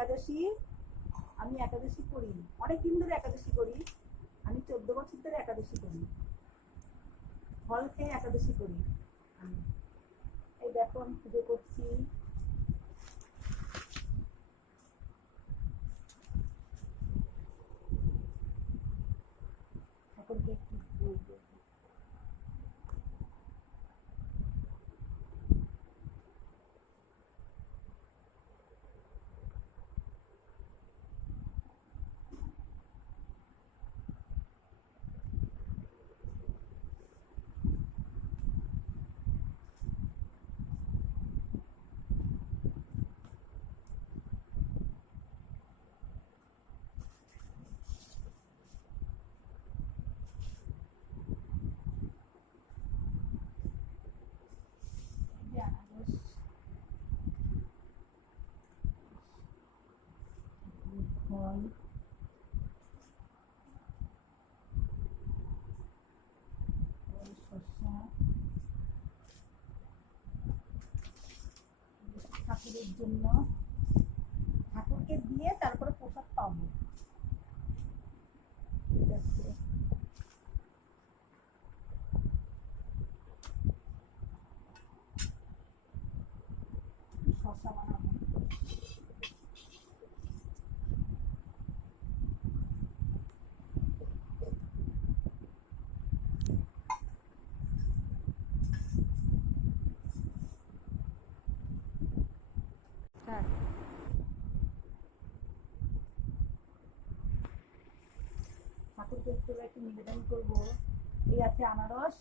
একাদশী, আমি একাদশী করি, অনেকদিন ধরে একাদশী করি। আমি 14 বছর ধরে একাদশী করি, ফল খেয়ে একাদশী করি। এই দেখো আমি পুজো করছি। ঠাকুরকে একটু বলবো, ফল শসা ঠাকুরের জন্য, ঠাকুরকে দিয়ে তারপরে প্রসাদ পাবো। ঠিক আছে, শসা বানাবো। ঠাকুরকে একটু নিবেদন করবো। এই আছে আনারস,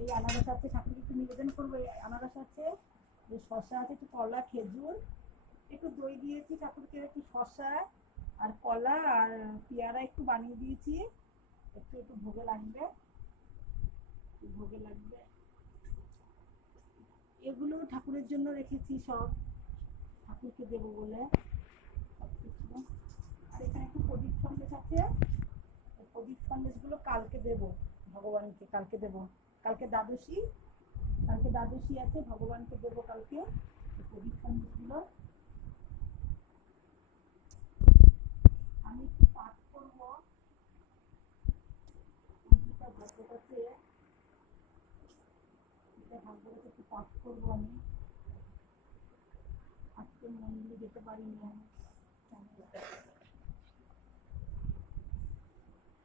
এই আনারস আছে, ঠাকুরকে একটু নিবেদন করবো। এই আনারস আছে, এই শসা আছে, একটু কলা, খেজুর, একটু দই দিয়েছি ঠাকুরকে, একটু শসা আর কলা আর পেয়ারা একটু বানিয়ে দিয়েছি। একটু একটু ভোগে লাগবে, ভোগে লাগবে। এগুলো ঠাকুরের জন্য রেখেছি, সব ঠাকুরকে দেবো বলে সবকিছু। আর এখানে একটু প্রদীপ সন্দেশ আছে, প্রদীপ সন্দেশগুলো কালকে দেবো ভগবানকে, কালকে দেবো। কালকে দ্বাদশী, কালকে দ্বাদশী আছে, ভগবানকে দেবো কালকে প্রদীপ সন্দেশগুলো। আমি একটু পাঠ করবো, ভাগবত একটু পাঠ করবো আমি। আজকে মন্দিরে যেতে পারিনি,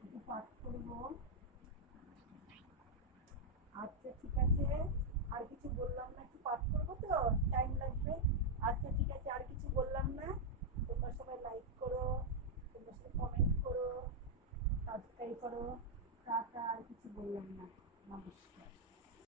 একটু পাঠ করবো। আচ্ছা ঠিক আছে, আর কিছু বললাম না, একটু পাঠ করবো তো টাইম লাগবে। আচ্ছা ঠিক আছে, আর কিছু বললাম না। তোমরা সবাই লাইক করো, তোমরা সবাই কমেন্ট করো, সাবস্ক্রাইব করো। টাটা, আর কিছু বললাম না। নমস্কার।